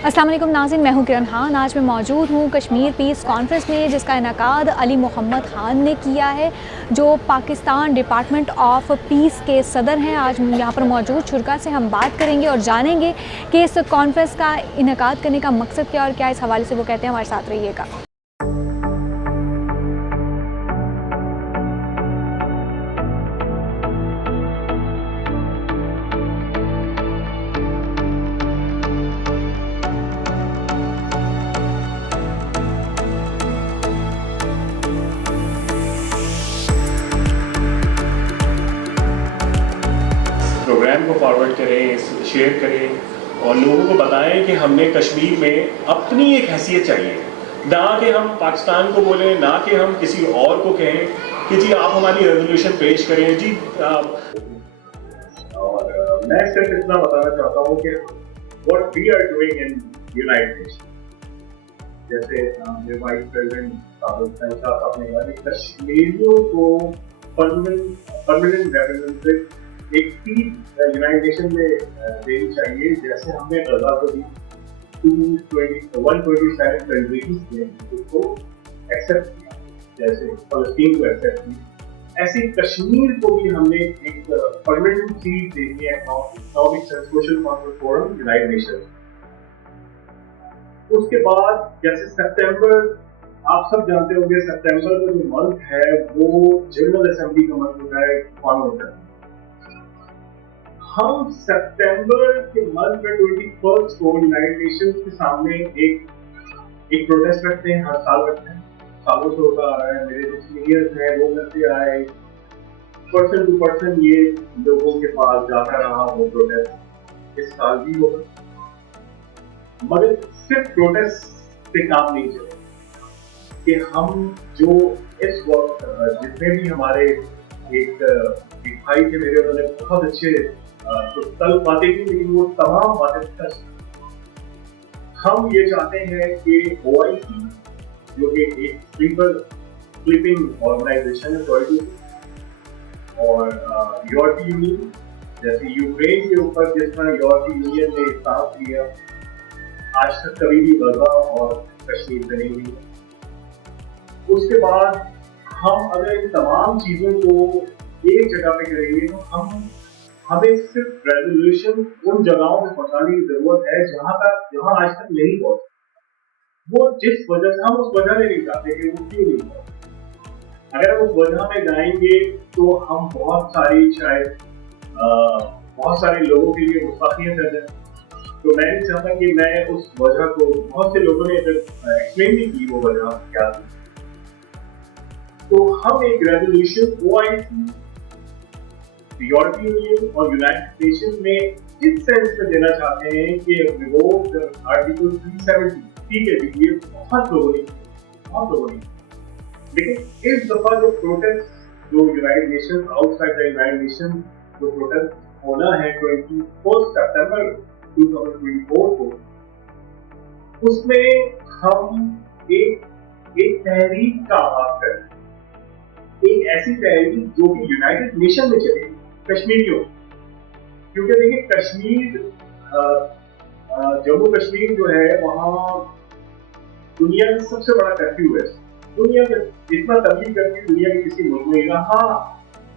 अस्सलाम वालेकुम नाज़रीन, मैं हूँ किरण खान। आज मैं मौजूद हूँ कश्मीर पीस कॉन्फ्रेंस में, जिसका इनेकाद अली मोहम्मद ख़ान ने किया है, जो पाकिस्तान डिपार्टमेंट ऑफ पीस के सदर हैं। आज यहाँ पर मौजूद शुरका से हम बात करेंगे और जानेंगे कि इस कॉन्फ्रेंस का इनेकाद करने का मकसद क्या और क्या इस हवाले से वो कहते हैं। हमारे साथ रहिएगा। प्रोग्राम को फॉरवर्ड करें, शेयर करें और लोगों को बताएं कि हमने कश्मीर में अपनी एक हैसियत चाहिए, ना कि हम पाकिस्तान को बोलें, ना कि हम किसी और को कहें कि जी आप हमारी रेजोल्यूशन पेश करें जी। और मैं सिर्फ इतना बताना चाहता हूँ कि what we are doing in United Nations, जैसे वाइस प्रेसिडेंट साहब ने कहा कि कश्मीरियों को परमानेंट रेजिडेंस एक सीट यूनाइटेड नेशन में देनी चाहिए, जैसे हमने गजा को दी 127 कंट्रीज ने उसको एक्सेप्ट किया, जैसे फलस्तीन को एक्सेप्ट किया, ऐसे कश्मीर को भी हमने एक परमानेंट सीट देनी है economic and social forum United nation. उसके बाद जैसे सितंबर, आप सब जानते होंगे सितंबर का जो मंथ है वो जनरल असेंबली का मंथ होता है, कौन होता है। हम सितंबर के मंथ में 21 को यूनाइटेड नेशंस के सामने एक प्रोटेस्ट रखते हैं, हर साल रखते हैं, सालों से होता आ रहा है। मेरे जो सीनियर्स हैं वो करते आए, पर्सन टू पर्सन ये लोगों के पास जाता रहा वो प्रोटेस्ट, इस साल भी होगा। मगर सिर्फ प्रोटेस्ट से काम नहीं चले कि हम जो इस वक्त जितने भी हमारे एक भाई थे मेरे, उन्होंने बहुत अच्छे तो कल बातें की, लेकिन वो तमाम बातें सच। हम ये चाहते हैं कि OIC जो कि एक स्लीपिंग ऑर्गेनाइजेशन है और यूरोपीय यूनियन, जैसे यूक्रेन के ऊपर जिस तरह यूरोपीय यूनियन ने साथ लिया, आज तक कभी भी गजा और कश्मीर पे नहीं लिया। उसके बाद हम अगर इन तमाम चीजों को एक जगह पे करेंगे तो हमें सिर्फ रेजोल्यूशन उन जगहों पे पहुंचाने की जरूरत है जहां आज तक नहीं पहुंचे। वो जिस वजह से हम उस वजह में नहीं चाहते कि वो क्यों नहीं पहुंचे। अगर हम उस वजह में जाएंगे तो हम बहुत सारे लोगों के लिए मुस्तकिल कर दें। तो मैं नहीं चाहता कि मैं उस वजह को, बहुत से लोगों ने एक्सप्लेन भी की वो वजह क्या थी। तो हम एक रेजोल्यूशन OIC, यूरोपीय यूनियन और यूनाइटेड नेशन में इस सेंस में देना चाहते हैं कि रिवोक आर्टिकल 370, ठीक है जी, ये बहुत लोगों ने, लेकिन इस दफा जो प्रोटेस्ट जो United nation outside the United nation जो प्रोटेस्ट होना है 21 सितंबर 2024 को, उसमें हम एक तहरीक का आगाज करें, एक ऐसी तहरीक जो कि यूनाइटेड नेशन में चले कश्मीरियों, क्योंकि देखिए कश्मीर, जम्मू कश्मीर जो है वहाँ दुनिया का सबसे बड़ा कर्फ्यू है। दुनिया के इतना तबलीग कर्फ्यू दुनिया के किसी मुल्क में रहा।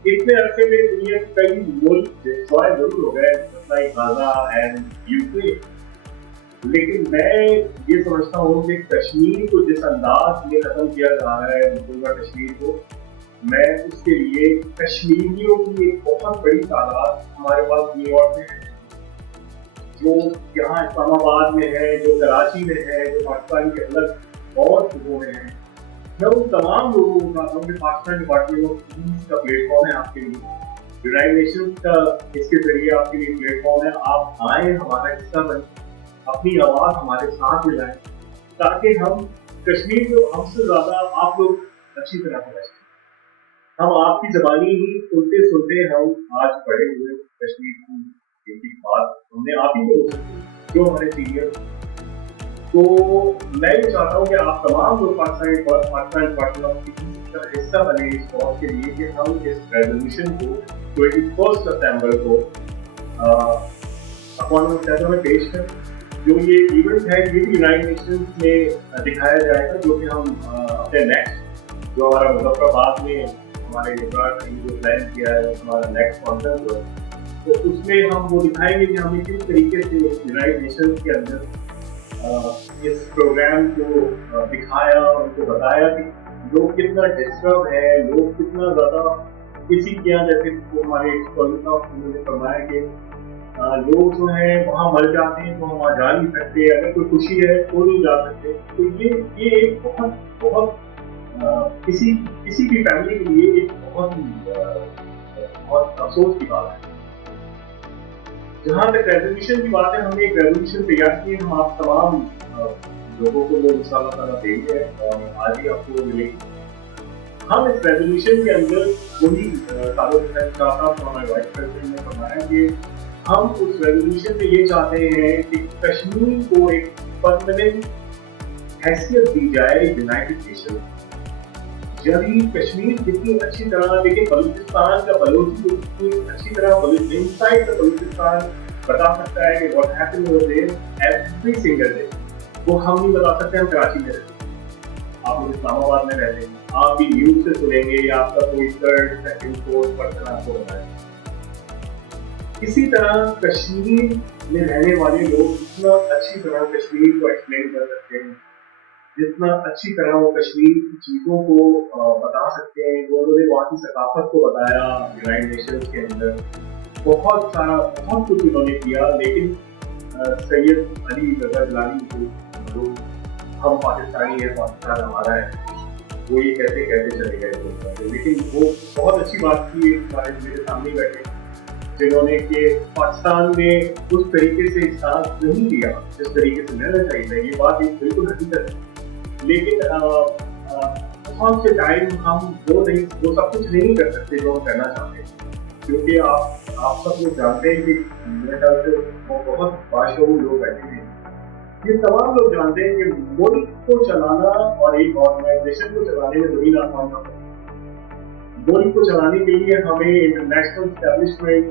इतने अरसे में दुनिया के कई मुल्क डिस्ट्रॉय जरूर हो गए, लाइक गाजा एंड यूक्रेन, लेकिन मैं ये समझता हूँ कि कश्मीर को जिस अंदाज में खत्म किया जा रहा है मुल्क कश्मीर को, मैं उसके लिए कश्मीरियों की एक बहुत बड़ी तादाद हमारे पास न्यूयॉर्क में है, जो यहाँ इस्लामाबाद में है, जो कराची में है, जो पाकिस्तान के अंदर और सूबों में है। मैं उन तमाम लोगों को कहता हूँ कि पाकिस्तान डिपार्टमेंट ऑफ पीस का प्लेटफॉर्म है आपके लिए, यूनाइटेड नेशंस का इसके जरिए आपके लिए प्लेटफॉर्म है। आप आए, हमारा हिस्सा बने, अपनी आवाज हमारे साथ मिलाएं, ताकि हम कश्मीर को हमसे ज्यादा आप लोग अच्छी तरह समझें। हम आपकी जबानी ही सुनते सुनते हम आज पढ़े हुए कश्मीर की बात हमने आप ही को जो हमारे सीनियर। तो मैं ये चाहता हूँ कि आप तमाम लोग पाकिस्तान पार्टी ऑफ पीस का हिस्सा बने इस कॉज के लिए कि हम इस रेजोल्यूशन को 21 सितंबर को अक़वाम मुत्तहिदा में पेश करें जो ये इवेंट है ये भी यूनाइटेड नेशंस में दिखाया जाएगा, जो कि हम अपने नेक्स्ट जो हमारा मुजफ्फराबाद में हमारे गुजरात ने जो प्लान किया है हमारा नेक्स्ट कॉन्फ्रेंस है, तो उसमें हम वो दिखाएंगे कि हमने किस तरीके से यूनाइटेड नेशंस के अंदर इस प्रोग्राम को दिखाया, उनको बताया कि लोग कितना डिस्टर्ब है, लोग कितना ज़्यादा किसी के यहाँ, जैसे हमारे उन्होंने फरमाया कि लोग जो हैं वहाँ मर जाते हैं तो हम वहाँ जा नहीं सकते, अगर कोई खुशी है तो नहीं जा सकते। तो ये एक बहुत बहुत किसी भी फैमिली के लिए एक बहुत अफसोस की बात है। जहाँ तक रेजोल्यूशन की बात है, हमने एक रेजोल्यूशन तैयार की है, हम आप तमाम लोगों को वो इंशाअल्लाह ताला देंगे और आज ही आपको मिलेगी। हम इस रेजोल्यूशन के अंदर वही हमारे वाइस प्रेसिडेंट ने फरमाया कि हम उस रेजोल्यूशन में ये चाहते हैं कि कश्मीर को एक परमानेंट हैसियत दी जाए यूनाइटेड नेशन। जब कश्मीर जितनी अच्छी तरह, देखिए बलूचिस्तान का बलोची अच्छी तरह इनसाइड का बलूचिस्तान बता सकता है कि what happened over there every single day, वो हम नहीं बता सकते। हम कराची में रहते हैं, आप लोग इस्लामाबाद में रहते हैं, आप भी न्यूज से सुनेंगे या आपका कोई थर्ड सेकंड फोर्थ पर्सन आपको बताए। इसी तरह कश्मीर में रहने वाले लोग जितना अच्छी तरह कश्मीर को एक्सप्लेन कर सकते हैं, जितना अच्छी तरह वो कश्मीर की चीज़ों को बता सकते हैं, वो उन्होंने वहाँ की सकाफत को बताया यूनाइटेड नेशंस के अंदर, बहुत कुछ उन्होंने किया। लेकिन सैयद अली रज़ा गिलानी जो हम पाकिस्तानी हैं, पाकिस्तान हमारा है, वो ये कहते चले गए। लेकिन वो बहुत अच्छी बात की मेरे सामने बैठे जिन्होंने कि पाकिस्तान में उस तरीके से साथ नहीं दिया जिस तरीके से लेना चाहिए था। ये बात एक बिल्कुल हकीकत है, लेकिन बहुत से टाइम हम वो सब कुछ नहीं कर सकते जो हम करना चाहते हैं, क्योंकि आप सब लोग जानते हैं कि मेरे ख्याल से वो बहुत बाशऊर लोग बैठे हैं। ये तमाम लोग जानते हैं कि मुल्क को चलाना और एक ऑर्गेनाइजेशन को चलाने में ज़मीन आसमान का फर्क है। मुल्क को चलाने के लिए हमें इंटरनेशनल एस्टैब्लिशमेंट,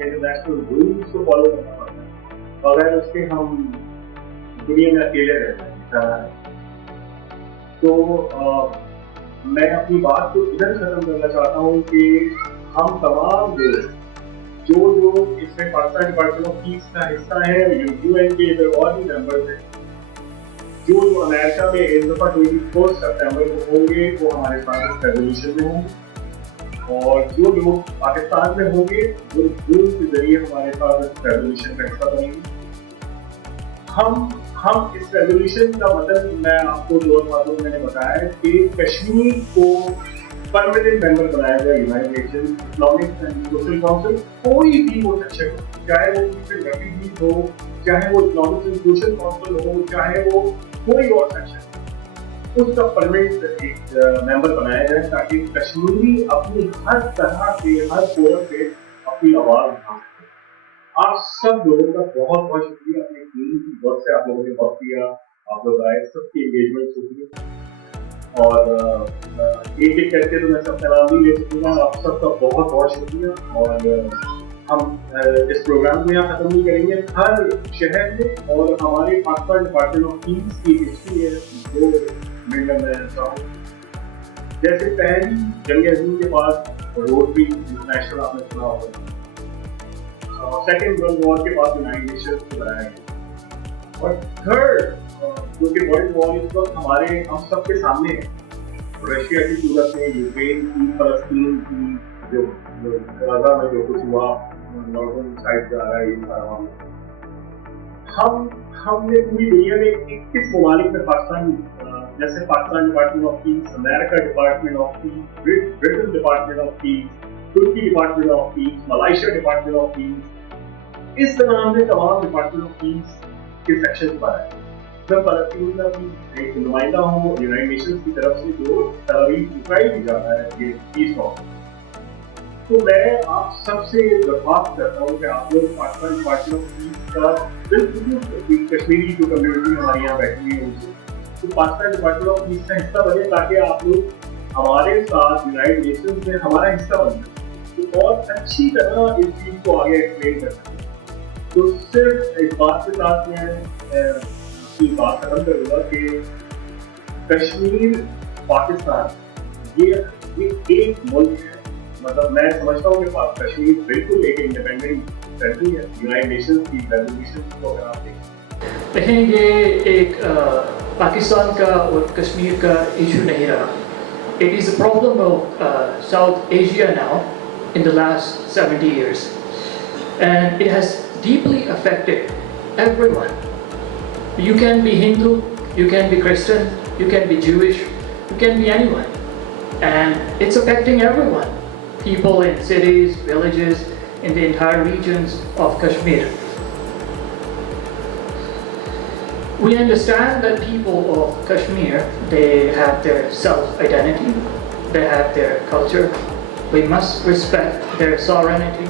इंटरनेशनल रूल्स को फॉलो करना पड़ता है, बगैर उसके हम दुनिया में अकेले रह जाते हैं। तो मैं अपनी बात को इधर खत्म करना चाहता हूँ कि हम तमाम लोग जो इसमें पाकिस्तान डिपार्टमेंट ऑफ पीस का हिस्सा है, यूएन के इधर और भी मेंबर्स हैं, जो अमेरिका में इस दफा 24 सितंबर को होंगे वो हमारे साथ रेजोल्यूशन में होंगे, और जो लोग पाकिस्तान में होंगे वो जून के जरिए हमारे साथ रेजोल्यूशन का हिस्सा बनेंगे। हम इस रेजोल्यूशन का मतलब मैं आपको जो बातों मैंने बताया कि कश्मीर को परमानेंट मेंबर बनाया गया United nation Islamic and social council. कोई भी वो सेक्शन हो, चाहे वो रेफ्यूजी हो, चाहे वो इस्लामिक एंड सोशल काउंसिल हो, चाहे वो कोई और सेक्शन, उसका परमानेंट एक मेंबर बनाया जाए ताकि कश्मीरी अपनी हर तरह से, हर फोरम पे अपनी आवाज उठा सके। आप सब लोगों का बहुत बहुत शुक्रिया, अपनी टीम की वर्क से आप लोगों ने वर्क किया, आप लोग आए, सबकी एंगेजमेंट शुक्रिया। और एक एक करके तो मैं सबका नाम नहीं ले सकूँगा, आप सबका बहुत बहुत शुक्रिया। और हम इस प्रोग्राम को यहाँ खत्म नहीं करेंगे, हर शहर में और हमारे पाकिस्तान डिपार्टमेंट ऑफ पीस की हिस्ट्री है जो मैं चाहूँ। जैसे पहली जंग अज़ीम के बाद रोटरी इंटरनेशनल आपने सुना होगा, सेकेंड वर्ल्ड वॉर के बाद यूनाइटेड नेशंस को बनाया गया, और थर्ड जो कि वर्ल्ड वॉर इस वक्त हम सबके सामने है, रशिया की सूरत में, यूक्रेन की, फलस्तीन की, जो गाजा में जो कुछ हुआ, नॉर्दर्न साइड जा रहा है, ये सारा हमने पूरी दुनिया में 21 ममालिक में पाकिस्तान, जैसे Pakistan department of peace, America department of peace, Britain department of peace, तुर्की department of peace, Malaysia department of peace, इस तरह हमने तमाम डिपार्टमेंट ऑफ पीस के सेक्शन बनाए। मैं फलस्तीन का भी एक नुमाइंदा हूँ यूनाइटेड नेशंस की तरफ से, जो इसराइल भी जाता है ये पीस ऑफ। तो मैं आप सबसे दरख्वास्त करता हूँ कि आप लोग पाकिस्तान डिपार्टमेंट ऑफ पीस का बिल्कुल कश्मीरी जो कम्युनिटी हमारे यहाँ बैठी है उनसे, तो पाकिस्तान डिपार्टमेंट ऑफ पीस का हिस्सा बने, ताकि आप लोग हमारे साथ यूनाइटेड नेशंस में हमारा हिस्सा बन जाए, तो और अच्छी तरह इस चीज़ को आगे एक्सप्लेन कर सकते हैं। تو صرف اس بات کے ساتھ میں اپنی بات ختم کروں گا کہ کشمیر پاکستان یہ ایک ملک ہے. مطلب میں سمجھتا ہوں کہ کشمیر بالکل ایک انڈیپینڈنٹ کنٹری ہے. یونائٹڈ نیشنز کی ریزولوشن کو اگر آپ دیکھیں یہ ایک پاکستان کا اور کشمیر کا ایشو نہیں رہا. It is a problem of South Asia now in the last 70 years. And it has deeply affected everyone. You can be Hindu, you can be Christian, you can be Jewish, you can be anyone. And it's affecting everyone. People in cities, villages, in the entire regions of Kashmir. We understand that people of Kashmir, they have their self-identity, they have their culture. We must respect their sovereignty.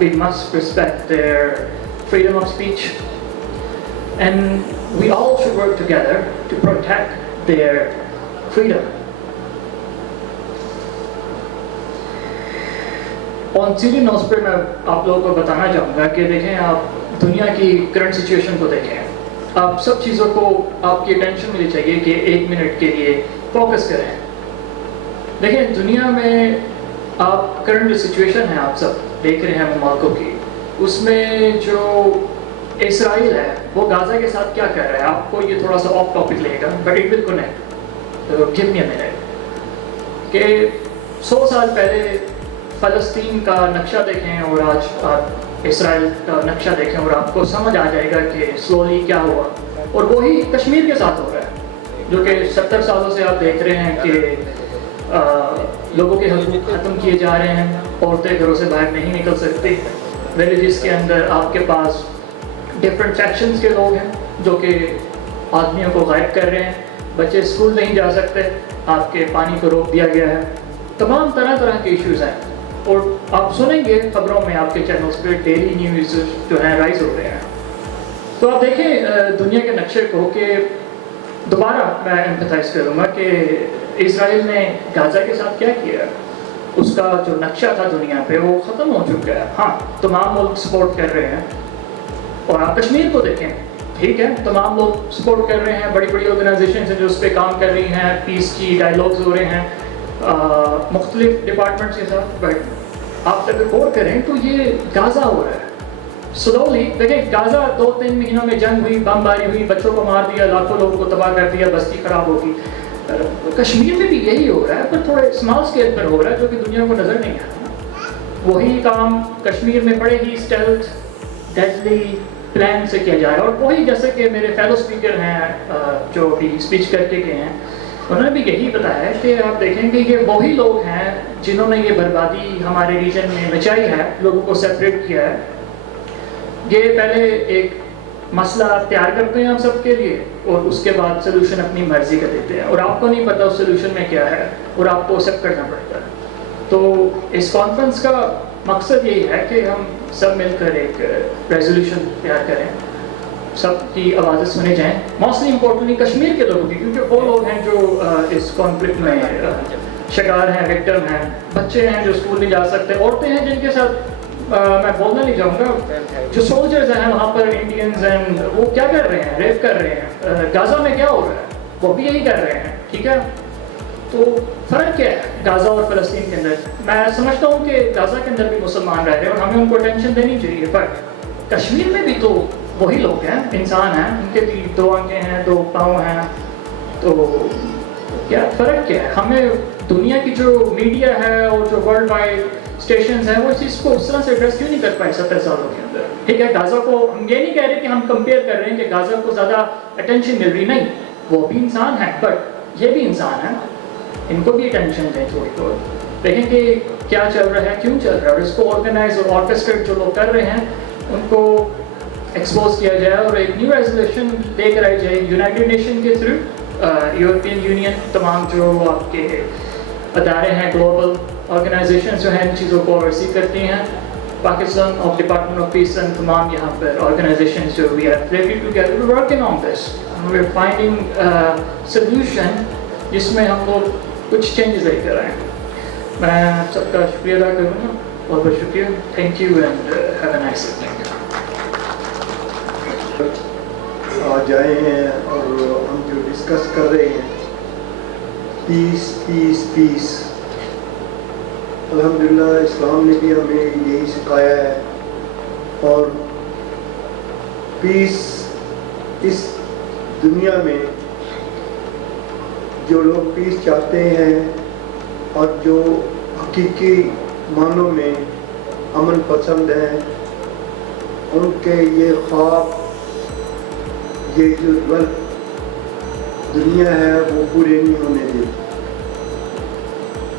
We must respect their freedom of speech. And we all should work together to protect their freedom. On serious note پر میں آپ لوگوں کو بتانا چاہوں گا کہ دیکھیں آپ دنیا کی کرنٹ سچویشن کو دیکھیں. آپ سب چیزوں کو آپ کی اٹینشن ملنی چاہیے کہ 1 منٹ کے لیے فوکس کریں. دیکھیں دنیا میں آپ کرنٹ جو سچویشن ہے آپ سب دیکھ رہے ہیں ممالکوں کی, اس میں جو اسرائیل ہے وہ غازہ کے ساتھ کیا کر رہا ہے. آپ کو یہ تھوڑا سا آف ٹاپک لگے گا but it will connect. Give me a minute کہ 100 سال پہلے فلسطین کا نقشہ دیکھیں اور آج آپ اسرائیل کا نقشہ دیکھیں اور آپ کو سمجھ آ جائے گا کہ سلولی کیا ہوا. اور وہی کشمیر کے ساتھ ہو رہا ہے جو کہ 70 سالوں سے آپ دیکھ رہے ہیں کہ لوگوں کے حقوق ختم کیے جا رہے ہیں. عورتیں گھروں سے باہر نہیں نکل سکتی. ولیجز کے اندر آپ کے پاس ڈفرینٹ سیکشنز کے لوگ ہیں جو کہ آدمیوں کو غائب کر رہے ہیں. بچے اسکول نہیں جا سکتے. آپ کے پانی کو روک دیا گیا ہے. تمام طرح کے ایشوز ہیں اور آپ سنیں گے خبروں میں آپ کے چینلز پہ ڈیلی نیوز جو ہیں رائز ہو رہے ہیں. تو آپ دیکھیں دنیا کے نقشے کو کہ دوبارہ میں ایمپیتھائز کروں گا کہ اسرائیل نے غازہ کے ساتھ کیا کیا. اس کا جو نقشہ تھا دنیا پہ وہ ختم ہو چکا ہے. ہاں تمام لوگ سپورٹ کر رہے ہیں. اور آپ کشمیر کو دیکھیں, ٹھیک ہے تمام لوگ سپورٹ کر رہے ہیں. بڑی بڑی آرگنائزیشنز ہیں جو اس پہ کام کر رہی ہیں. پیس کی ڈائیلاگز ہو رہے ہیں مختلف ڈپارٹمنٹس کے ساتھ. بٹ آپ جب غور کریں تو یہ غازہ ہو رہا ہے سلولی. دیکھیں غازہ 2-3 مہینوں میں جنگ ہوئی, بم باری ہوئی, بچوں کو مار دیا, لاکھوں لوگوں کو تباہ کر دیا, بستی خراب ہوگی. کشمیر میں بھی یہی ہو رہا ہے پر تھوڑے اسمال اسکیل پر ہو رہا ہے جو کہ دنیا کو نظر نہیں آتا. وہی کام کشمیر میں بڑے ہی اسٹیلتھ ڈیڈلی پلان سے کیا جا رہا ہے. اور وہی جیسے کہ میرے فیلو اسپیکر ہیں جو بھی اسپیچ کر کے گئے ہیں انہوں نے بھی یہی بتایا ہے کہ آپ دیکھیں گے یہ وہی لوگ ہیں جنہوں نے یہ بربادی ہمارے ریجن میں مچائی ہے, لوگوں کو سیپریٹ کیا ہے. یہ پہلے ایک مسئلہ تیار کرتے ہیں ہم سب کے لیے اور اس کے بعد سلوشن اپنی مرضی کا دیتے ہیں اور آپ کو نہیں پتہ اس سلوشن میں کیا ہے اور آپ کو ایکسیپٹ کرنا پڑتا ہے. تو اس کانفرنس کا مقصد یہی ہے کہ ہم سب مل کر ایک ریزولوشن تیار کریں, سب کی آوازیں سنے جائیں. موسٹلی امپورٹنٹلی کشمیر کے لوگوں کی, کیونکہ وہ لوگ ہیں جو اس کانفلکٹ میں شکار ہیں, وکٹم ہیں. بچے ہیں جو اسکول نہیں جا سکتے, عورتیں ہیں جن کے ساتھ میں بولنا نہیں چاہوں گا. جو سولجرز ہیں وہاں پر انڈینز اینڈ وہ کیا کر رہے ہیں, ریپ کر رہے ہیں. غازہ میں کیا ہو رہا ہے وہ بھی یہی کر رہے ہیں. ٹھیک ہے تو فرق کیا ہے غازہ اور فلسطین کے اندر؟ میں سمجھتا ہوں کہ غازہ کے اندر بھی مسلمان رہ رہے ہیں اور ہمیں ان کو اٹینشن دینی چاہیے. بٹ کشمیر میں بھی تو وہی لوگ ہیں, انسان ہیں, ان کے بھی 2 آنکھیں ہیں, 2 پاؤں ہیں. تو کیا فرق کیا ہے؟ ہمیں دنیا کی جو میڈیا ہے اور جو ورلڈ وائڈ اسٹیشنز ہیں وہ اس چیز کو اس طرح سے ایڈریس کیوں نہیں کر پائے 70 سالوں کے اندر؟ ٹھیک ہے غازہ کو ہم یہ نہیں کہہ رہے کہ ہم کمپیئر کر رہے ہیں کہ غازہ کو زیادہ اٹینشن مل رہی, نہیں, وہ بھی انسان ہے بٹ یہ بھی انسان ہے, ان کو بھی اٹینشن دیں تھوڑی بہت. دیکھیں کہ کیا چل رہا ہے, کیوں چل رہا ہے, اور اس کو آرگنائز اور آرکسٹریٹ جو لوگ کر رہے ہیں ان کو ایکسپوز کیا جائے اور ایک نیو ریزولوشن لے کر آئی جائے یونائٹڈ نیشن کے تھرو. یورپین یونین, تمام جو آپ کے ادارے ہیں, گلوبل آرگنائزیشنز جو ہیں ان چیزوں کو اوورسی کرتی ہیں. Pakistan of department of peace and تمام یہاں پر آرگنائزیشنز جو we are ready together we working on this, we are finding solution جس میں ہم لوگ کچھ چینجز لے کر آئیں. میں سب کا شکریہ ادا کروں گا, بہت بہت شکریہ. Thank you and have a nice day. आज आए हैं और हम जो डिस्कस कर रहे हैं पीस पीस पीस, अल्हम्दुलिल्लाह इस्लाम ने भी हमें यही सिखाया है। और पीस इस दुनिया में जो लोग पीस चाहते हैं और जो हकीकी मानों में अमन पसंद हैं, उनके ये ख्वाब, ये जो दुनिया है वो पूरे नहीं होने देती।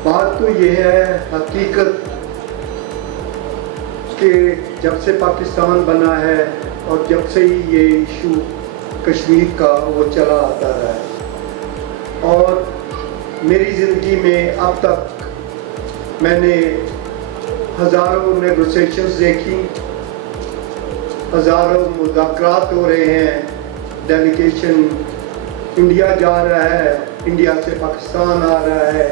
बात तो ये है हकीकत कि जब से पाकिस्तान बना है और जब से ही ये इशू कश्मीर का वो चला आता रहा है, और मेरी ज़िंदगी में अब तक मैंने हज़ारों नेगोशिएशंस देखी, हज़ारों मुज़ाकरात हो रहे हैं, डेलीगेशन इंडिया जा रहा है, इंडिया से पाकिस्तान आ रहा है।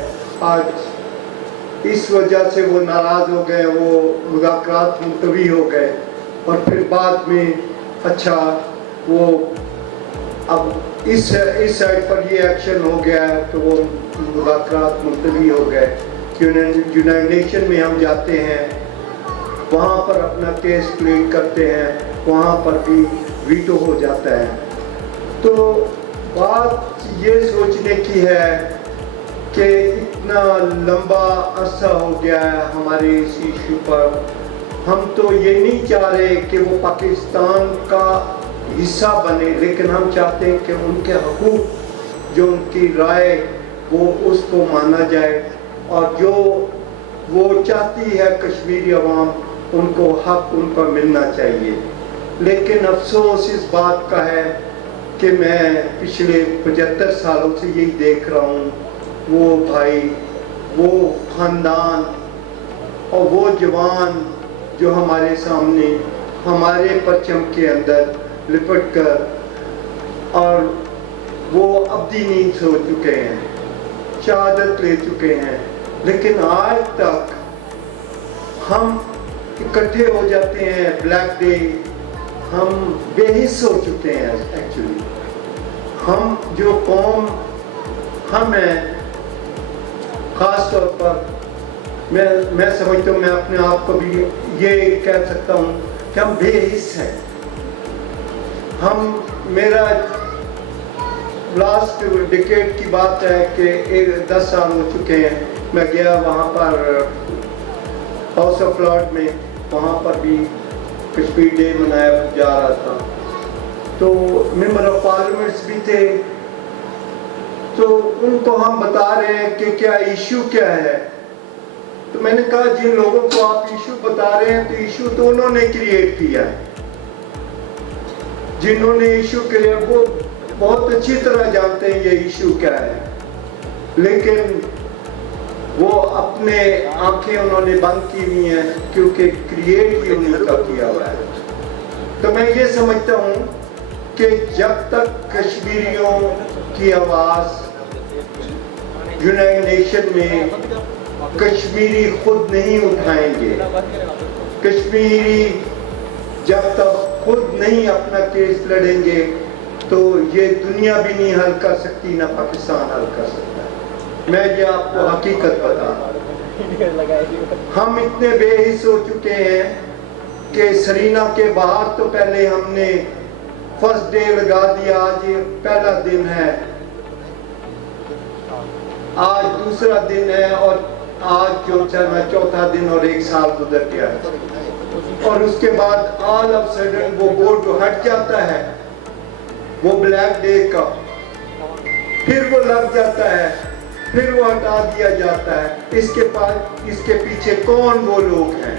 आज इस वजह से वो नाराज़ हो गए, वो मुज़ाकरात मुलतवी हो गए, और फिर बाद में अच्छा वो अब इस साइड पर ये एक्शन हो गया है तो वो मुज़ाकरात मुलतवी हो गए। यूनाइटेड नेशन में हम जाते हैं, वहाँ पर अपना केस प्लेड करते हैं, वहाँ पर भी वीटो हो जाता है। तो बात ये सोचने की है कि इतना लंबा अरसा हो गया है हमारे इस इशू पर। हम तो ये नहीं चाह रहे कि वो पाकिस्तान का हिस्सा बने, लेकिन हम चाहते हैं कि उनके हकूक़, जो उनकी राय, वो उसको माना जाए, और जो वो चाहती है कश्मीरी अवाम, उनको हक उनका मिलना चाहिए। लेकिन अफसोस इस बात का है कि मैं पिछले 75 सालों से यही देख रहा हूँ, वो भाई, वो ख़ानदान और वो जवान जो हमारे सामने हमारे परचम के अंदर लिपट कर और वो अब्दी नींद सो चुके हैं, शहादत ले चुके हैं, लेकिन आज तक हम इकट्ठे हो जाते हैं ब्लैक डे, हम बेहिस हो चुके हैं। एक्चुअली हम जो कौम हम हैं, ख़ास तौर पर मैं समझता हूँ, मैं अपने आप को भी ये कह सकता हूँ कि हम बेहिस हैं। हम मेरा लास्ट डिकेड की बात है कि 10 साल हो चुके हैं। मैं गया वहाँ पर हाउस ऑफ लॉर्ड में, वहाँ पर भी कश्मीर डे मनाया जा रहा था, तो मेंबर ऑफ पार्लियामेंट्स भी थे। तो उनको हम बता रहे हैं कि क्या इशू क्या है। तो मैंने कहा जिन लोगों को आप इशू बता रहे हैं, तो इशू तो उन्होंने क्रिएट किया है। जिन्होंने इशू किया वो बहुत अच्छी तरह जानते हैं ये इशू क्या है, लेकिन वो अपने आंखें उन्होंने बंद की हुई हैं, क्योंकि क्रिएट ही उनका किया हुआ है। तो मैं ये समझता हूँ कि जब तक कश्मीरियों की आवाज़ यूनाइटेड नेशन में कश्मीरी खुद नहीं उठाएंगे, कश्मीरी जब तक खुद नहीं अपना केस लड़ेंगे, तो ये दुनिया भी नहीं हल कर सकती, ना पाकिस्तान हल कर सकता है। मैं ये आपको हकीकत बता रहा हूँ। हम इतने बेहिस हो चुके हैं कि सरीना के बाहर तो पहले हमने फर्स्ट डे लगा दिया, आज ये पहला दिन है, आज दूसरा दिन है, और आज चौथा दिन, और 1 साल गुजर गया। और उसके बाद ऑल ऑफ सडन वो बोर्ड हट जाता है, वो ब्लैक डे का, फिर वो लग जाता है, फिर वो हटा दिया जाता है। इसके पीछे कौन वो लोग हैं?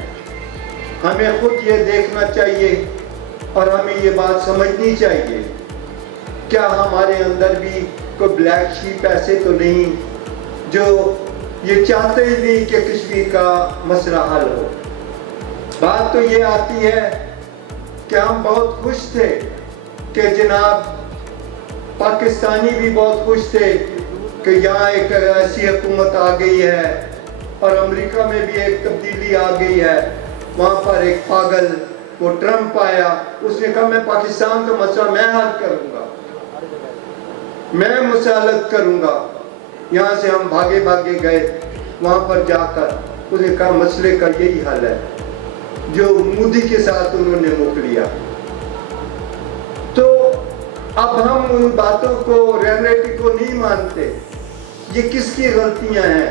हमें खुद ये देखना चाहिए और हमें ये बात समझनी चाहिए, क्या हमारे अंदर भी कोई ब्लैक शीप ऐसे तो नहीं जो ये चाहते ही नहीं कि कश्मीर का मसला हल हो। बात तो ये आती है कि हम बहुत खुश थे कि जनाब पाकिस्तानी भी बहुत खुश थे कि यहाँ एक ऐसी हुकूमत आ गई है, और अमेरिका में भी एक तब्दीली आ गई है। वहाँ पर एक पागल वो ट्रंप आया, उसने कहा मैं पाकिस्तान का मसला मैं हल करूंगा, मैं मुसालत करूंगा। यहाँ से हम भागे भागे गए, वहाँ पर जाकर उसने कहा मसले का यही हल है, जो मोदी के साथ उन्होंने मुक लिया। तो अब हम उन बातों को, रियलिटी को नहीं मानते। ये किसकी गलतियां हैं?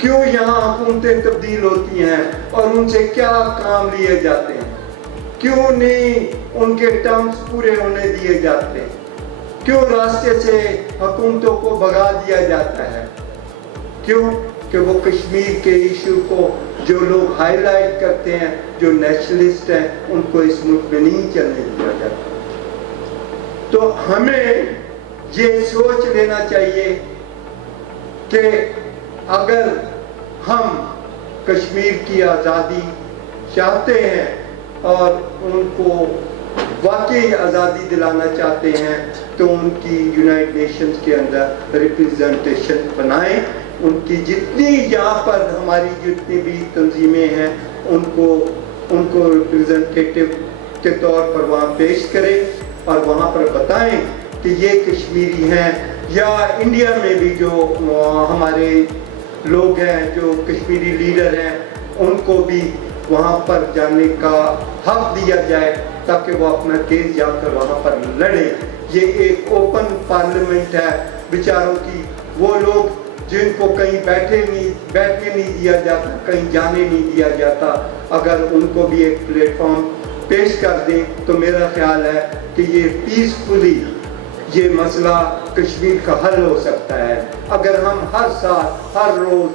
क्यों यहाँ हुकूमतें तब्दील होती हैं और उनसे क्या काम लिए जाते हैं? क्यों नहीं उनके टर्म्स पूरे होने दिए जाते? क्यों रास्ते से हुकूमतों को भगा दिया जाता है? क्यों? कि वो कश्मीर के इशू को जो लोग हाईलाइट करते हैं, जो नेशनलिस्ट हैं, उनको इस मुल्क में नहीं चलने दिया जाता। तो हमें ये सोच लेना चाहिए कि अगर हम कश्मीर की आज़ादी चाहते हैं और उनको वाकई आज़ादी दिलाना चाहते हैं, तो उनकी यूनाइटेड नेशंस के अंदर रिप्रेजेंटेशन बनाएं। उनकी जितनी यहाँ पर हमारी जितनी भी तंजीमें हैं, उनको रिप्रेजेंटेटिव के तौर पर वहाँ पेश करें और वहाँ पर बताएं कि ये कश्मीरी हैं, या इंडिया में भी जो हमारे लोग हैं, जो कश्मीरी लीडर हैं, उनको भी वहाँ पर जाने का हक दिया जाए ताकि वो अपना केस जाकर वहाँ पर लड़े। ये एक ओपन पार्लियामेंट है बेचारों की। वो लोग जिनको कहीं बैठने नहीं दिया जाता, कहीं जाने नहीं दिया जाता, अगर उनको भी एक प्लेटफॉर्म पेश कर दें तो मेरा ख्याल है कि ये पीसफुली ये मसला कश्मीर का हल हो सकता है। अगर हम हर साल, हर रोज,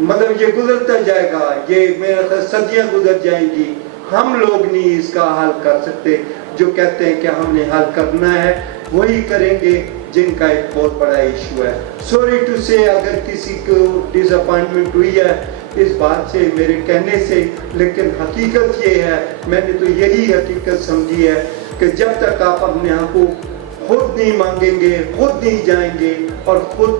मतलब ये गुजरता जाएगा, ये मेरा ख्याल सदियां गुजर जाएंगी, हम लोग नहीं इसका हल कर सकते। जो कहते हैं कि हमने हल करना है वही करेंगे जिनका एक बहुत बड़ा इशू है। सॉरी टू से अगर किसी को डिसअपॉइंटमेंट हुई है इस बात से, मेरे कहने से, लेकिन हकीकत ये है, मैंने तो यही हकीकत समझी है कि जब तक आप अपने हकूक़ खुद नहीं मांगेंगे, खुद नहीं जाएंगे और खुद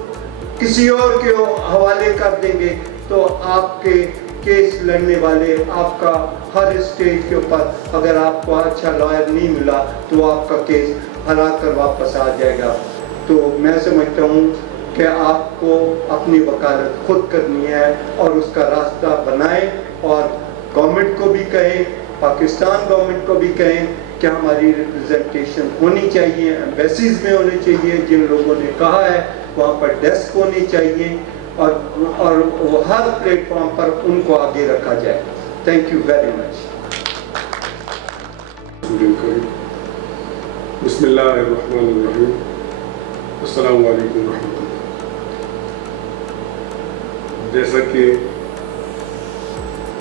किसी और के हवाले कर देंगे, तो आपके केस लड़ने वाले, आपका हर स्टेज के ऊपर अगर आपको अच्छा लॉयर नहीं मिला तो आपका केस हरा कर वापस आ जाएगा। तो मैं समझता हूँ कि आपको अपनी वकालत खुद करनी है और उसका रास्ता बनाएं, और गवर्नमेंट को भी कहें, पाकिस्तान गवर्नमेंट को भी कहें कि हमारी रिप्रेजेंटेशन होनी चाहिए, एम्बेसीज में होनी चाहिए, जिन लोगों ने कहा है वहाँ पर डेस्क होनी चाहिए, और वो हर प्लेटफॉर्म पर उनको आगे रखा जाए। Thank you very much. बिस्मिल्लाहिर्रहमानिर्रहीम। अस्सलामु अलैकुम रहमतुल्लाह। जैसा कि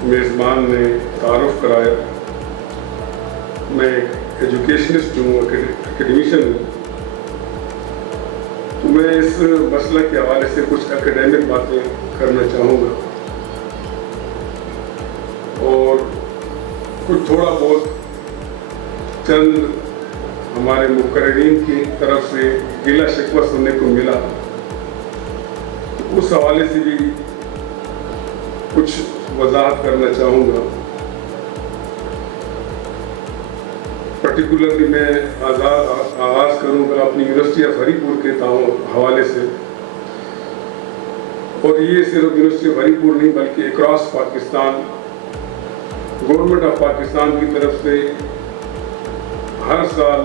मेज़बान ने तारुफ कराया, मैं एजुकेशनिस्ट हूँ, एकेडमिशियन हूँ, तो मैं इस मसला के हवाले से कुछ एकेडमिक बातें करना चाहूँगा और कुछ थोड़ा बहुत चंद हमारे मुकर्रीन की तरफ से गिला शिकवा सुनने को मिला, उस हवाले से भी कुछ वजाहत करना चाहूँगा। पर्टिकुलरली मैं आगाज़ करूँगा अपनी यूनिवर्सिटी ऑफ हरीपुर के हवाले से, और ये सिर्फ यूनिवर्सिटी ऑफ हरीपुर नहीं बल्कि across Pakistan government of Pakistan की तरफ से हर साल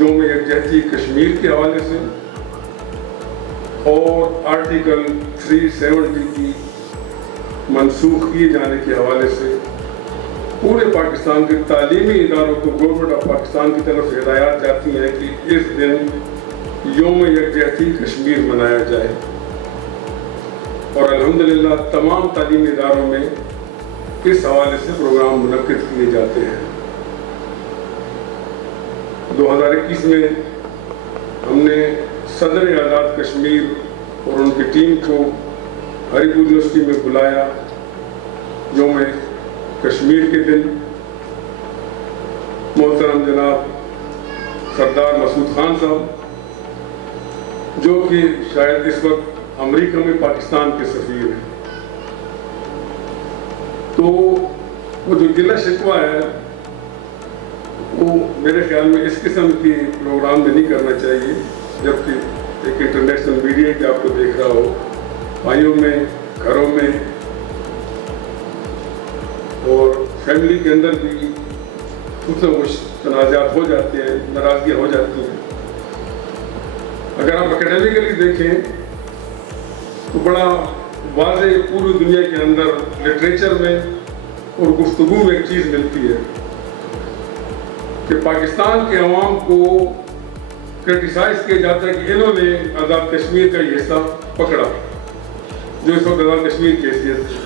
यौम यकजहती कश्मीर के हवाले से और आर्टिकल 370 की मनसूख किए जाने के हवाले से पूरे पाकिस्तान के तालीमी इदारों को गवर्नमेंट ऑफ पाकिस्तान की तरफ से हिदायत जाती हैं कि इस दिन यौम यकजहती कश्मीर मनाया जाए, और अल्हम्दुलिल्लाह तमाम तालीमी इदारों में इस हवाले से प्रोग्राम मुनक्किद किए जाते हैं। 2021 में हमने सदर आज़ाद कश्मीर और उनकी टीम को हरीपुर यूनिवर्सिटी में बुलाया यौम कश्मीर के दिन। मोहतरम जनाब सरदार मसूद खान साहब, जो कि शायद इस वक्त अमेरिका में पाकिस्तान के सफ़ीर हैं, तो تو وہ جو गिला शिकवा है वो मेरे ख्याल में इस किस्म की प्रोग्राम में नहीं करना चाहिए, जबकि एक इंटरनेशनल मीडिया की आपको देख रहा हो, भाइयों में, घरों में और फैमिली के अंदर भी कुछ न कुछ तनाज़ात हो जाते हैं, नाराज़गियाँ हो जाती हैं। अगर आप एकेडमिकली देखें तो बड़ा वाज़े पूरी दुनिया के अंदर लिटरेचर में और गुफ्तगू में एक चीज़ मिलती है कि पाकिस्तान के अवाम को क्रिटिसाइज किया जाता है कि इन्होंने आज़ाद कश्मीर का ये हिस्सा पकड़ा जो इस वक्त आज़ाद कश्मीर की हैसियत है।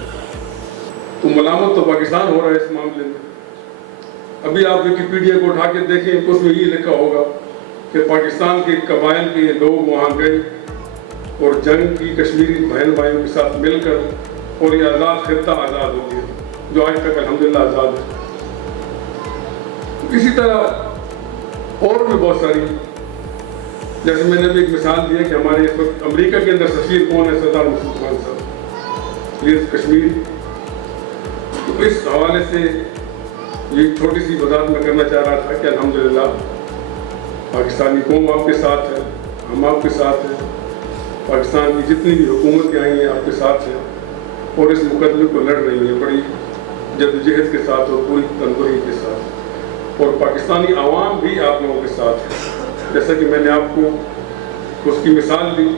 तो मलामत तो पाकिस्तान हो रहा है इस मामले में। अभी आप विकिपीडिया को उठा के देखें, उसमें ये लिखा होगा कि पाकिस्तान के कबाइल के लोग वहाँ गए और जंग की कश्मीरी बहन भाइयों के साथ मिलकर, और ये आज़ाद खित्ता आज़ाद हो गया जो आज तक अल्हम्दुलिल्लाह आज़ाद है। इसी तरह और भी बहुत सारी, जैसे मैंने भी एक मिसाल दिया कि हमारे इस वक्त अमेरिका के अंदर सफीर कौन है, सरदार मसूद खान साहब, ये कश्मीरी। तो इस हवाले से ये छोटी सी वजाहत मैं करना चाह रहा था कि अल्हम्दुलिल्लाह पाकिस्तानी कौम आपके साथ है, हम आपके साथ हैं, पाकिस्तान की जितनी भी हुकूमतें आई हैं आपके साथ हैं और इस मुकदमे को लड़ रही हैं बड़ी जद्दोजहद के साथ और पूरी तंदुरी के साथ, और पाकिस्तानी आवाम भी आप लोगों के साथ है। जैसा कि मैंने आपको उसकी मिसाल दी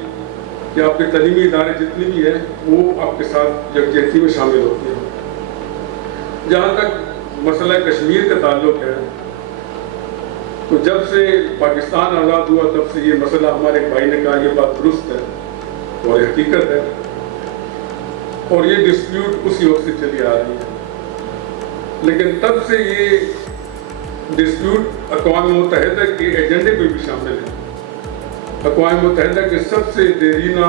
कि आपके तलीमी इदारे जितने भी हैं वो आपके साथ यकजहती में शामिल होते हैं। जहाँ तक मसला कश्मीर का ताल्लुक है, तो जब से पाकिस्तान आज़ाद हुआ तब से ये मसला, हमारे एक भाई ने कहा ये बात दुरुस्त है और हकीकत है, और ये डिस्प्यूट उसी वक्त से चली आ रही है। लेकिन तब से ये डिस्प्यूट अक़वाम मुत्तहिदा के एजेंडे पे भी शामिल है। अक़वाम मुत्तहिदा के सबसे देरीना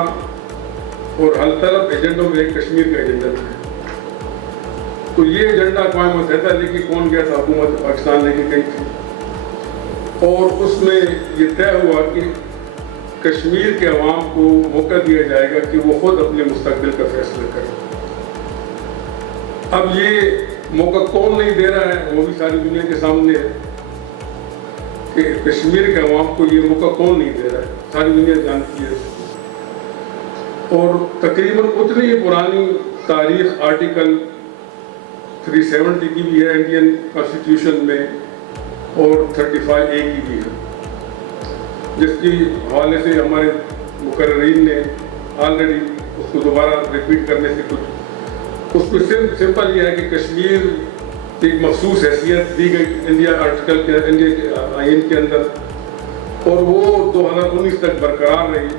और हल तलब एजेंडों में एक कश्मीर का एजेंडा है। तो ये एजेंडा अक़वाम मुत्तहिदा लेके कौन गया था? हुकूमत पाकिस्तान लेके गई थी, और उसमें ये तय हुआ कि कश्मीर के अवाम को मौका दिया जाएगा कि वो खुद अपने मुस्तक़बिल का फैसला करें। अब ये मौका कौन नहीं दे रहा है वो भी सारी दुनिया के सामने है कि कश्मीर के अवाम को ये मौका कौन नहीं दे रहा है, सारी दुनिया जानती है। और तकरीबन उतनी ही पुरानी तारीख आर्टिकल 370 की भी है इंडियन कॉन्स्टिट्यूशन में, और 35A की भी है, जिसकी हवाले से हमारे मुकर्रीन ने ऑलरेडी उसको दोबारा रिपीट करने से कुछ, उसमें सिंपल ये है कि कश्मीर की एक मखसूस हैसियत दी गई इंडिया आर्टिकल के, इंडिया के आइन के अंदर, और वो 2019 तक बरकरार रही,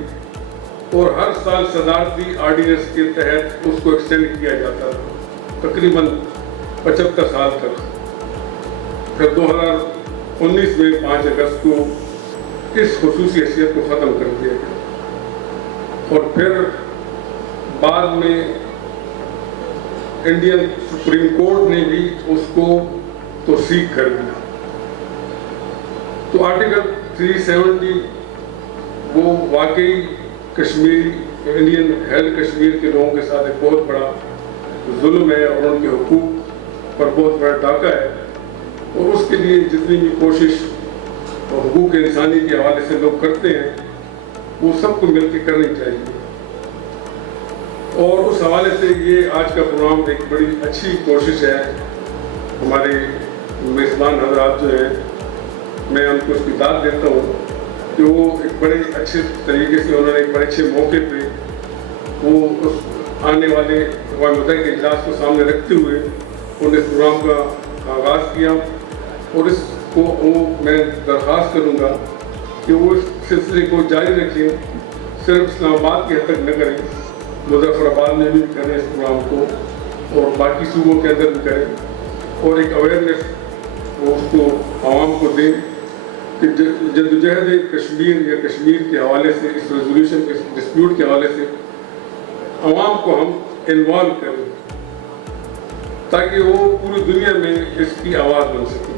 और हर साल सदारती आर्डिनेंस के तहत उसको एक्सटेंड किया जाता था तकरीबन 75 साल तक। फिर 2019 में 5 अगस्त को इस खुसूसी हैसियत को ख़त्म कर दिया गया, और फिर बाद में इंडियन सुप्रीम कोर्ट ने भी उसको तौसीक कर दिया। तो आर्टिकल 370 वो वाकई कश्मीरी, इंडियन हेल्ड कश्मीर के लोगों के साथ एक बहुत बड़ा जुल्म है और उनके हुकूक पर बहुत बड़ा डाका है, और उसके लिए जितनी भी कोशिश और हुकूक इंसानी के हवाले से लोग करते हैं वो सबको मिलकर करनी चाहिए। और उस हवाले से ये आज का प्रोग्राम एक बड़ी अच्छी कोशिश है। हमारे मेज़बान हज़रात जो हैं, मैं उनको उसकी दाद देता हूँ कि वो एक बड़े अच्छे तरीके से, उन्होंने एक बड़े अच्छे मौके पे वो उस आने वाले अक़वाम मुत्तहिदा के इजलास को सामने रखते हुए उन्होंने इस प्रोग्राम का आगाज़ किया, और इसको वो मैं दरख्वास्त करूँगा कि वो इस सिलसिले को जारी रखें, सिर्फ इस्लामाबाद की हद तक न करें, मुज़फ़्फ़राबाद में भी करें इस प्रोग्राम को, और बाकी सूबों के अंदर भी करें, और एक अवेयरनेस वो उसको आवाम को दें कि जद्दोजहद कश्मीर या कश्मीर के हवाले से, इस रेजोल्यूशन के डिस्प्यूट के हवाले से आवाम को हम इन्वॉल्व करें ताकि वो पूरी दुनिया में इसकी आवाज़ बन सके।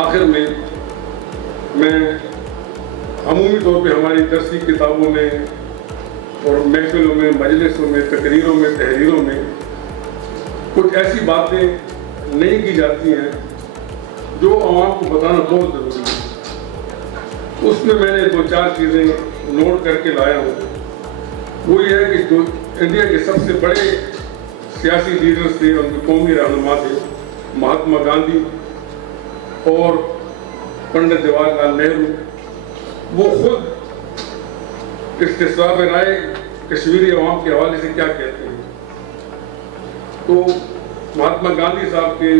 आखिर में मैं अमूमी तौर पे हमारी दरसी किताबों में और महफिलों में, मजलिसों में, तकरीरों में, तहरीरों में कुछ ऐसी बातें नहीं की जाती हैं जो आवाम को बताना बहुत ज़रूरी है। उसमें मैंने 2-4 चीज़ें नोट करके लाया हूँ। वो ये है कि जो इंडिया के सबसे बड़े सियासी लीडर्स थे, उनके कौमी रहनुमा थे, महात्मा गांधी और पंडित जवाहरलाल नेहरू, वो खुद इस्तिस्वाब राय कश्मीरी अवाम के हवाले से क्या कहते हैं। तो महात्मा गांधी साहब के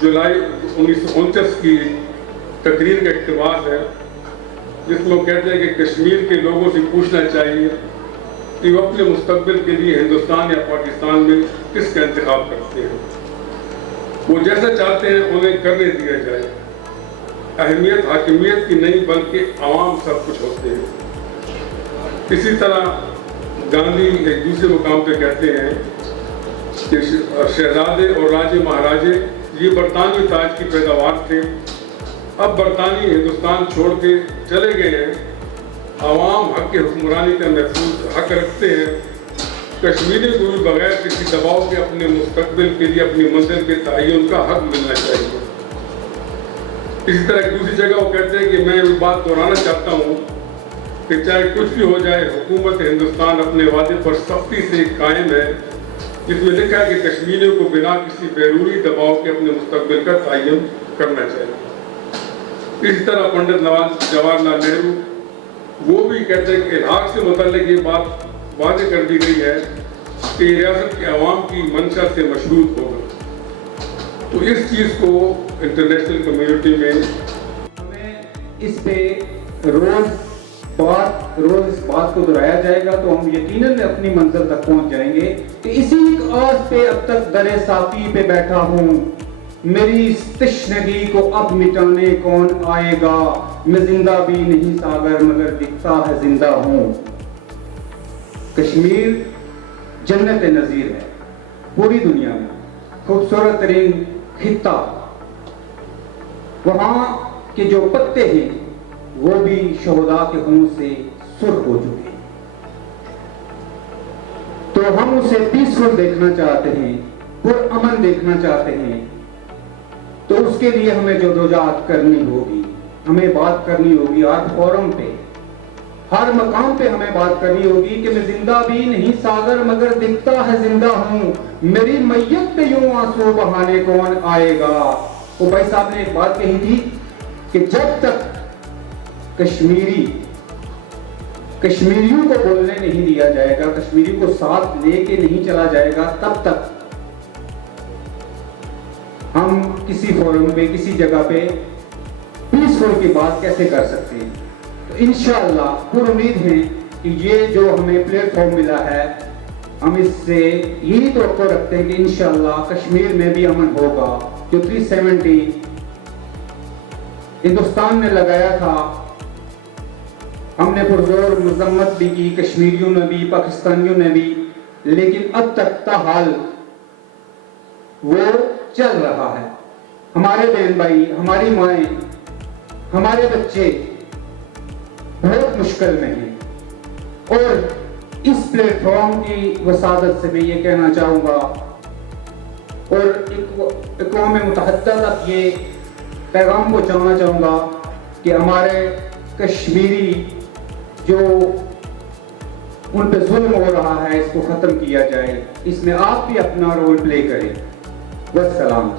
जुलाई 1949 की तकरीर का इक़्तिबास है, जिसमें वो कहते हैं कि कश्मीर के लोगों से पूछना चाहिए कि वो अपने मुस्तक़बिल के लिए हिंदुस्तान या पाकिस्तान में किसका इंतखाब करते हैं। वो जैसा चाहते हैं उन्हें करने दिया जाए। अहमियत हाकिमियत की नहीं बल्कि आवाम सब कुछ होते हैं। इसी तरह गांधी एक दूसरे मुकाम पे कहते हैं कि शहजादे और राजे महाराजे ये बरतानवी ताज की पैदावार थे, अब बरतानी हिंदुस्तान छोड़ के चले गए हैं। आवाम हक की हुक्मरानी का महफूज हक रखते हैं। कश्मीरी को भी बगैर किसी दबाव के अपने मुस्तकबिल के लिए अपनी मंजिल के तयन का हक मिलना चाहिए। इसी तरह एक दूसरी जगह वो कहते हैं कि मैं ये बात दोहराना चाहता हूँ कि चाहे कुछ भी हो जाए, हुकूमत हिंदुस्तान अपने वादे पर सख्ती से कायम है, जिसमें लिखा है कि कश्मीरियों को बिना किसी बैरूनी दबाव के अपने मुस्तकबिल का तयन करना चाहिए। इसी तरह पंडित जवाहरलाल नेहरू वो भी कहते हैं कि इलाक से मुतल्लिक ये बात वादे कर दी गई है कि रियासत के अवाम की मंशा से मशरूत होगा। तो इस चीज़ को इंटरनेशनल कम्युनिटी में हमें इस पे रोज इस बात को दोहराया जाएगा तो हम यकीनन अपनी मंजिल तक पहुंच जाएंगे। कि इसी आस पे अब तक दरे साफी पे बैठा हूँ, मेरी तश्नगी को अब मिटाने कौन आएगा। मैं जिंदा भी नहीं सागर मगर दिखता है जिंदा हूँ। कश्मीर जन्नत नज़ीर है पूरी दुनिया में, खूबसूरत तरीन खित्ता। वहाँ के जो पत्ते हैं वो भी शोहदा के खून से सुर्ख हो चुके हैं। तो हम उसे पीसफुल देखना चाहते हैं, पुरअमन देखना चाहते हैं। तो उसके लिए हमें जदोजहद करनी होगी, हमें बात करनी होगी हर फोरम पे, हर मकाम पे हमें बात करनी होगी कि मैं जिंदा भी नहीं सागर मगर दिखता है जिंदा हूँ। मेरी मैयत पे यूं आंसू बहाने कौन आएगा। वो भाई साहब ने एक बात कही थी कि जब तक कश्मीरियों को बोलने नहीं दिया जाएगा, कश्मीरियों को साथ लेके नहीं चला जाएगा, तब तक हम किसी फोरम पे किसी जगह पे पीसफुल की बात कैसे कर सकते हैं। तो इंशाअल्लाह पूरी उम्मीद है कि ये जो हमें प्लेटफॉर्म मिला है, हम इससे यही तवक्को रखते हैं कि इंशाअल्लाह कश्मीर में भी अमन होगा। जो 370 हिंदुस्तान ने लगाया था, हमने पुरजोर मजम्मत भी की, कश्मीरियों ने भी, पाकिस्तानियों ने भी, लेकिन अब तक ताहाल वो चल रहा है। हमारे बहन भाई, हमारी माएँ, हमारे बच्चे बहुत मुश्किल में हैं। और इस प्लेटफॉर्म की वसादत से मैं ये कहना चाहूँगा और अक़वाम मुत्तहिदा तक ये पैगाम पहुँचाना चाहूँगा कि हमारे कश्मीरी जो उन पे जुल्म हो रहा है, इसको ख़त्म किया जाए। इसमें आप भी अपना रोल प्ले करें। वस्सलाम।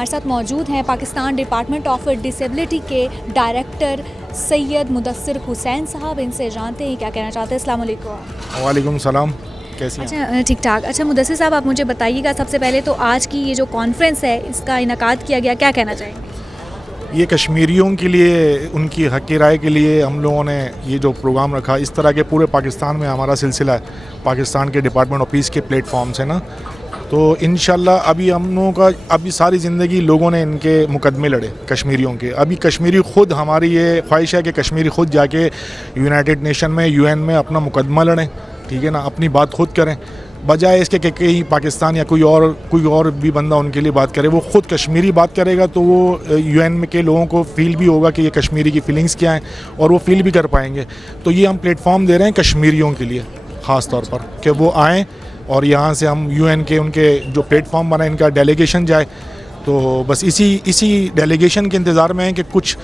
हमारे साथ मौजूद हैं पाकिस्तान डिपार्टमेंट ऑफ डिसेबिलिटी के डायरेक्टर सैयद मुदस्सिर हुसैन साहब। इनसे जानते हैं क्या कहना चाहते हैं। अस्सलाम वालेकुम। वालेकुम सलाम, कैसी हैं? अच्छा, ठीक ठाक। अच्छा मुदस्सिर साहब, आप मुझे बताइएगा सबसे पहले तो आज की ये जो कॉन्फ्रेंस है इसका इनकाद किया गया, क्या कहना चाहेंगे? ये कश्मीरियों के लिए, उनकी हक़ की राय के लिए हम लोगों ने ये जो प्रोग्राम रखा, इस तरह के पूरे पाकिस्तान में हमारा सिलसिला है। पाकिस्तान के डिपार्टमेंट ऑफ पीस के प्लेटफॉर्म्स है ना, तो इंशाल्लाह अभी हम लोगों का अभी सारी ज़िंदगी लोगों ने इनके मुकदमे लड़े कश्मीरियों के। अभी कश्मीरी ख़ुद, हमारी ये ख्वाहिश है कि कश्मीरी ख़ुद जाके यूनाइटेड नेशन में, UN में अपना मुकदमा लड़ें, ठीक है ना, अपनी बात खुद करें, बजाय इसके कि कहीं पाकिस्तान या कोई और भी बंदा उनके लिए बात करे। वो ख़ुद कश्मीरी बात करेगा तो वो UN में के लोगों को फ़ील भी होगा कि ये कश्मीरी की फ़ीलिंग्स क्या हैं, और वो फ़ील भी कर पाएंगे। तो ये हम प्लेटफॉर्म दे रहे हैं कश्मीरियों के लिए ख़ास तौर पर, कि वो आएँ और यहाँ से हम UN के उनके जो प्लेटफॉर्म बना, इनका डेलीगेशन जाए। तो बस इसी डेलीगेशन के इंतज़ार में है कि कुछ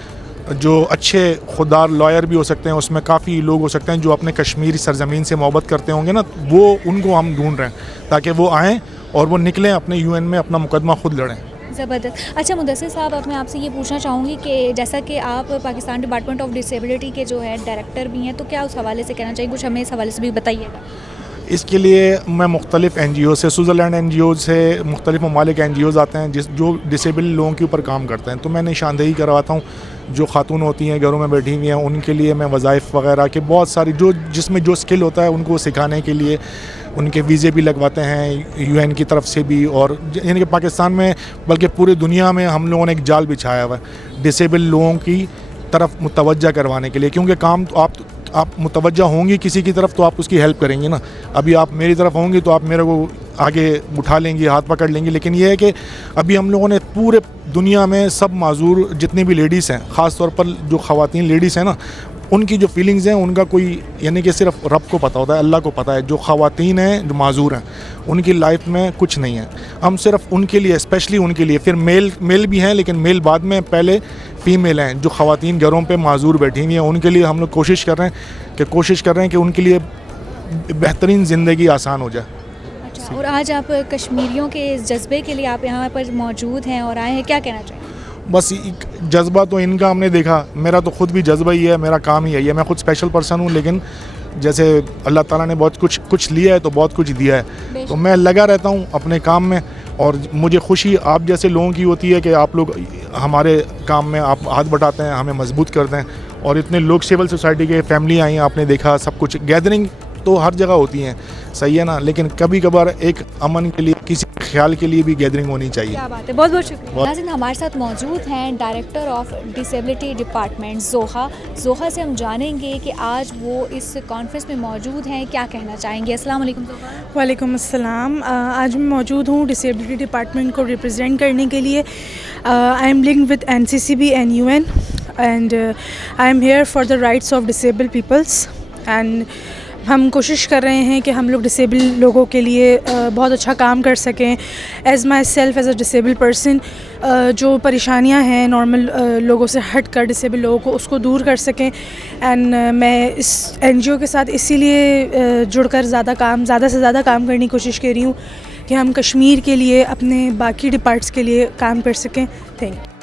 जो अच्छे खुददार लॉयर भी हो सकते हैं, उसमें काफ़ी लोग हो सकते हैं जो अपने कश्मीरी सरजमीन से मोहब्बत करते होंगे ना, वो उनको हम ढूंढ रहे हैं ताकि वो आएँ और वो निकलें, अपने UN में अपना मुकदमा खुद लड़ें। ज़बरदस्त। अच्छा मुदस्सिर साहब, अब मैं आपसे ये पूछना चाहूँगी कि जैसा कि आप पाकिस्तान डिपार्टमेंट ऑफ डिसेबिलिटी के जो है डायरेक्टर भी हैं, तो क्या उस हवाले से कहना चाहिए, कुछ हमें इस हवाले से भी बताइएगा। इसके लिए मैं मुख्तलिफ़ NGO से, स्विट्ज़रलैंड NGO से, मुख्तलिफ़ ममालिक NGOs आते हैं जो डिसेबल लोगों के ऊपर काम करते हैं, तो मैं निशानदेही करवाता हूँ। जो खातून होती हैं घरों में बैठी हुई हैं, उनके लिए मैं वज़ाइफ वगैरह के बहुत सारी जिसमें जो स्किल होता है उनको सिखाने के लिए उनके वीज़े भी लगवाते हैं UN की तरफ से भी। और यानी कि पाकिस्तान में, बल्कि पूरी दुनिया में हम लोगों ने एक जाल बिछाया हुआ है डिसेबल लोगों की तरफ मुतवज्जा करवाने के लिए, क्योंकि काम तो आप मुतवज्जा होंगी किसी की तरफ तो आप उसकी हेल्प करेंगे ना। अभी आप मेरी तरफ होंगी तो आप मेरे को आगे उठा लेंगी, हाथ पकड़ लेंगी। लेकिन ये है कि अभी हम लोगों ने पूरे दुनिया में सब माजूर जितनी भी लेडीज़ हैं, ख़ास तौर पर जो ख़वातीन लेडीज़ हैं ना, उनकी जो फीलिंग्स हैं उनका कोई, यानी कि सिर्फ रब को पता होता है, अल्लाह को पता है। जो ख़वातीन हैं, जो माजूर हैं, उनकी लाइफ में कुछ नहीं है। हम सिर्फ उनके लिए, स्पेशली उनके लिए, फिर मेल भी हैं लेकिन मेल बाद में, पहले फ़ीमेल हैं जो ख़वातीन घरों पे माजूर बैठी हुई हैं, उनके लिए हम लोग कोशिश कर रहे हैं कि उनके लिए बेहतरीन ज़िंदगी आसान हो जाए। अच्छा, और आज आप कश्मीरियों के इस जज्बे के लिए आप यहाँ पर मौजूद हैं और आए हैं, क्या कहना चाहिए? बस जज्बा तो इनका हमने देखा, मेरा तो ख़ुद भी जज्बा ही है, मेरा काम ही है ये। मैं ख़ुद स्पेशल पर्सन हूँ, लेकिन जैसे अल्लाह ताला ने बहुत कुछ लिया है तो बहुत कुछ दिया है, तो मैं लगा रहता हूँ अपने काम में। और मुझे खुशी आप जैसे लोगों की होती है कि आप लोग हमारे काम में आप हाथ बटाते हैं, हमें मजबूत करते हैं। और इतने लोग सिविल सोसाइटी के फैमिली आई हैं, आपने देखा सब कुछ। गैदरिंग तो हर जगह होती हैं, सही है ना, लेकिन कभी कभार एक अमन के लिए, किसी ख्याल के लिए भी गैदरिंग होनी चाहिए। क्या बात है, बहुत बहुत शुक्रिया। नाज़रीन, हमारे साथ मौजूद हैं डायरेक्टर ऑफ डिसेबिलिटी डिपार्टमेंट ज़ोहा से हम जानेंगे कि आज वो इस कॉन्फ्रेंस में मौजूद हैं, क्या कहना चाहेंगे। अस्सलाम वालेकुम ज़ोहा। वालेकुम अस्सलाम। आज मैं मौजूद हूँ डिसेबिलिटी डिपार्टमेंट को रिप्रेजेंट करने के लिए। I am linked with NCCB and UN and I am here for the rights of disabled peoples and हम कोशिश कर रहे हैं कि हम लोग डिसेबल लोगों के लिए बहुत अच्छा काम कर सकें। As my self as a disable person, जो परेशानियां हैं नॉर्मल लोगों से हट कर डिसेबल लोगों को, उसको दूर कर सकें। एंड मैं इस NGO के साथ इसीलिए जुड़कर ज़्यादा से ज़्यादा काम करने की कोशिश कर रही हूँ कि हम कश्मीर के लिए, अपने बाकी डिपार्ट्स के लिए काम कर सकें। Thank you.